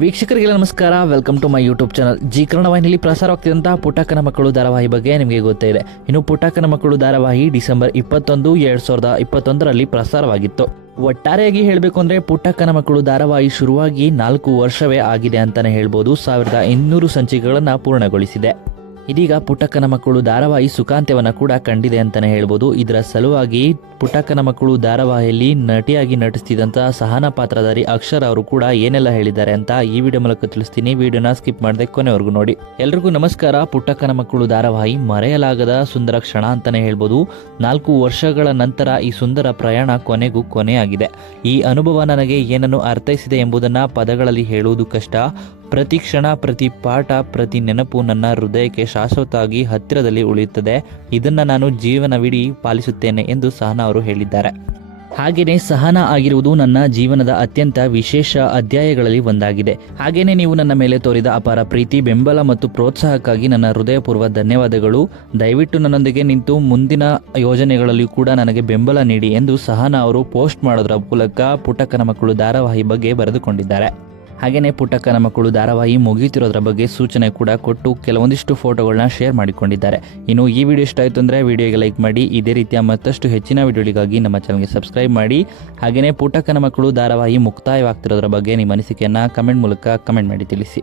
ವೀಕ್ಷಕರಿಗೆ ನಮಸ್ಕಾರ. Welcome to my YouTube channel. Zee Kannada ವಾಹಿನಿಯಲ್ಲಿ ಪ್ರಸಾರವಾಗ್ತಿದ್ದಂತಹ ಪುಟ್ಟಕ್ಕನ ಮಕ್ಕಳು ಧಾರಾವಾಹಿ ಬಗ್ಗೆ ನಿಮಗೆ ಗೊತ್ತೇ ಇದೆ. ಇನ್ನು ಪುಟ್ಟಕ್ಕನ ಮಕ್ಕಳು ಧಾರಾವಾಹಿ ಡಿಸೆಂಬರ್ 21, 2021ರಲ್ಲಿ ಪ್ರಸಾರವಾಗಿತ್ತು. ಒಟ್ಟಾರೆಯಾಗಿ ಹೇಳಬೇಕು ಅಂದರೆ ಪುಟ್ಟಕ್ಕನ ಮಕ್ಕಳು ಧಾರಾವಾಹಿ ಶುರುವಾಗಿ 4 ವರ್ಷವೇ ಆಗಿದೆ ಅಂತಲೇ ಹೇಳ್ಬೋದು. 1200 ಸಂಚಿಕೆಗಳನ್ನು ಪೂರ್ಣಗೊಳಿಸಿದೆ. ಇದೀಗ ಪುಟ್ಟಕ್ಕನ ಮಕ್ಕಳು ಧಾರಾವಾಹಿ ಸುಖಾಂತ್ಯವನ್ನು ಕೂಡ ಕಂಡಿದೆ ಅಂತಲೇ ಹೇಳ್ಬೋದು. ಇದರ ಸಲುವಾಗಿ ಪುಟ್ಟಕ್ಕನ ಮಕ್ಕಳು ಧಾರಾವಾಹಿಯಲ್ಲಿ ನಟಿಯಾಗಿ ನಟಿಸ್ತಿದ್ದಂತಹ ಸಹನಾ ಪಾತ್ರಧಾರಿ ಅಕ್ಷರ ಅವರು ಕೂಡ ಏನೆಲ್ಲ ಹೇಳಿದ್ದಾರೆ ಅಂತ ಈ ವಿಡಿಯೋ ಮೂಲಕ ತಿಳಿಸ್ತೀನಿ. ವಿಡಿಯೋನ ಸ್ಕಿಪ್ ಮಾಡದೆ ಕೊನೆವರೆಗೂ ನೋಡಿ. ಎಲ್ರಿಗೂ ನಮಸ್ಕಾರ. ಪುಟ್ಟಕ್ಕನ ಮಕ್ಕಳು ಧಾರಾವಾಹಿ ಮರೆಯಲಾಗದ ಸುಂದರ ಕ್ಷಣ ಅಂತಲೇ ಹೇಳ್ಬೋದು. 4 ವರ್ಷಗಳ ನಂತರ ಈ ಸುಂದರ ಪ್ರಯಾಣ ಕೊನೆಗೂ ಕೊನೆಯಾಗಿದೆ. ಈ ಅನುಭವ ನನಗೆ ಏನನ್ನು ಅರ್ಥೈಸಿದೆ ಎಂಬುದನ್ನು ಪದಗಳಲ್ಲಿ ಹೇಳುವುದು ಕಷ್ಟ. ಪ್ರತಿ ಕ್ಷಣ, ಪ್ರತಿ ಪಾಠ, ಪ್ರತಿ ನೆನಪು ನನ್ನ ಹೃದಯಕ್ಕೆ ಶಾಶ್ವತವಾಗಿ ಹತ್ತಿರದಲ್ಲಿ ಉಳಿಯುತ್ತದೆ. ಇದನ್ನು ನಾನು ಜೀವನವಿಡೀ ಪಾಲಿಸುತ್ತೇನೆ ಎಂದು ಸಹನಾ ಅವರು ಹೇಳಿದ್ದಾರೆ. ಹಾಗೆಯೇ ಸಹನಾ ಆಗಿರುವುದು ನನ್ನ ಜೀವನದ ಅತ್ಯಂತ ವಿಶೇಷ ಅಧ್ಯಾಯಗಳಲ್ಲಿ ಒಂದಾಗಿದೆ. ಹಾಗೆಯೇ ನೀವು ನನ್ನ ಮೇಲೆ ತೋರಿದ ಅಪಾರ ಪ್ರೀತಿ, ಬೆಂಬಲ ಮತ್ತು ಪ್ರೋತ್ಸಾಹಕ್ಕಾಗಿ ನನ್ನ ಹೃದಯಪೂರ್ವ ಧನ್ಯವಾದಗಳು. ದಯವಿಟ್ಟು ನನ್ನೊಂದಿಗೆ ನಿಂತು ಮುಂದಿನ ಯೋಜನೆಗಳಲ್ಲಿಯೂ ಕೂಡ ನನಗೆ ಬೆಂಬಲ ನೀಡಿ ಎಂದು ಸಹನಾ ಅವರು ಪೋಸ್ಟ್ ಮಾಡೋದರ ಮೂಲಕ ಪುಟ್ಟಕ್ಕನ ಮಕ್ಕಳು ಧಾರಾವಾಹಿ ಬಗ್ಗೆ ಬರೆದುಕೊಂಡಿದ್ದಾರೆ. ಹಾಗೆಯೇ ಪುಟ್ಟಕ್ಕನ ಮಕ್ಕಳು ಧಾರಾವಾಹಿ ಮುಗಿಯುತ್ತಿರೋದ್ರ ಬಗ್ಗೆ ಸೂಚನೆ ಕೂಡ ಕೊಟ್ಟು ಕೆಲವೊಂದಿಷ್ಟು ಫೋಟೋಗಳನ್ನ ಶೇರ್ ಮಾಡಿಕೊಂಡಿದ್ದಾರೆ. ಇನ್ನು ಈ ವಿಡಿಯೋ ಇಷ್ಟ ಆಯಿತು ಅಂದರೆ ವಿಡಿಯೋಗೆ ಲೈಕ್ ಮಾಡಿ. ಇದೇ ರೀತಿಯ ಮತ್ತಷ್ಟು ಹೆಚ್ಚಿನ ವಿಡಿಯೋಗಳಿಗಾಗಿ ನಮ್ಮ ಚಾನಲ್ಗೆ ಸಬ್ಸ್ಕ್ರೈಬ್ ಮಾಡಿ. ಹಾಗೆಯೇ ಪುಟ್ಟಕ್ಕನ ಮಕ್ಕಳು ಧಾರಾವಾಹಿ ಮುಕ್ತಾಯವಾಗ್ತಿರೋದ್ರ ಬಗ್ಗೆ ನಿಮ್ಮ ಅನಿಸಿಕೆಯನ್ನು ಕಮೆಂಟ್ ಮೂಲಕ ಕಮೆಂಟ್ ಮಾಡಿ ತಿಳಿಸಿ.